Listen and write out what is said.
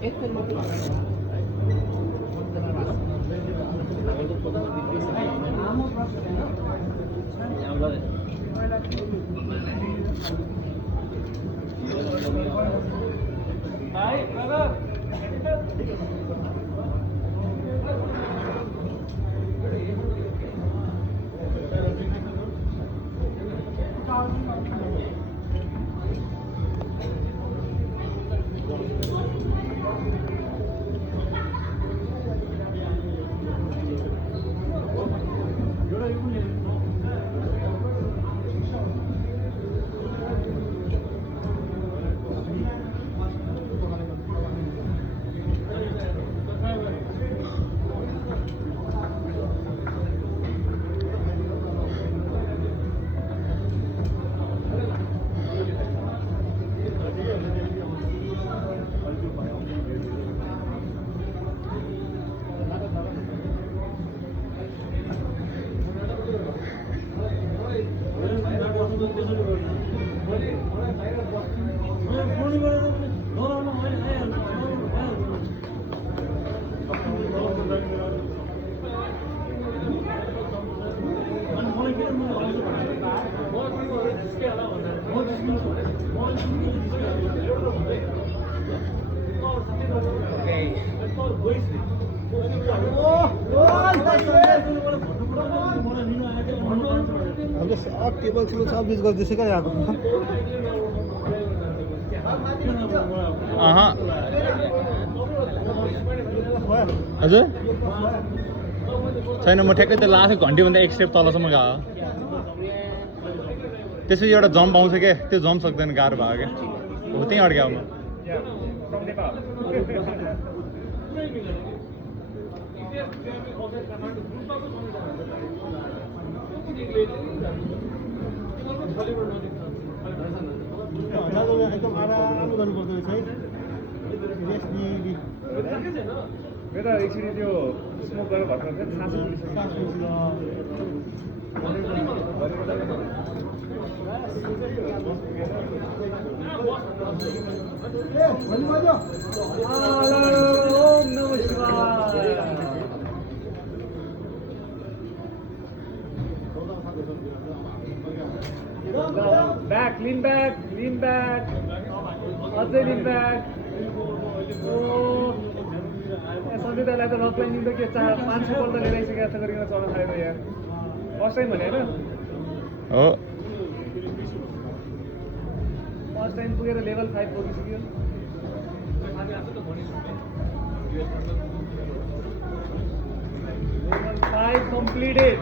Este es lo que हाम्रो सब table सेबल सब use गर्दैछ क्या यहाँ हजुर छैन म ठ्याक्कै त्यो लास्ट घन्टीभन्दा एक स्टेप तलसम्म गयो त्यसपछि एउटा जम्प आउँछ क्या त्यो जम्प सक्दैन गाह्रो भयो क्या हो त्यहीँ अड्क्यो म एकदम आराम गर्नुपर्दो रहेछ है रेस्ट दिदी मेरो एकचोटि त्यो स्मोक गरेर भर्खर Back, lean back, अझै lean back. सधैँ दाइलाई त रक क्लाइम्बिङ त के 4-500 पल्ट लिएर आइसकेको जस्तो गरिकन चल्न थालेको यार फर्स्ट टाइम भने होइन हो फर्स्ट टाइम पुगेर लेभल 5 पुगिसक्यो लेभल 5 completed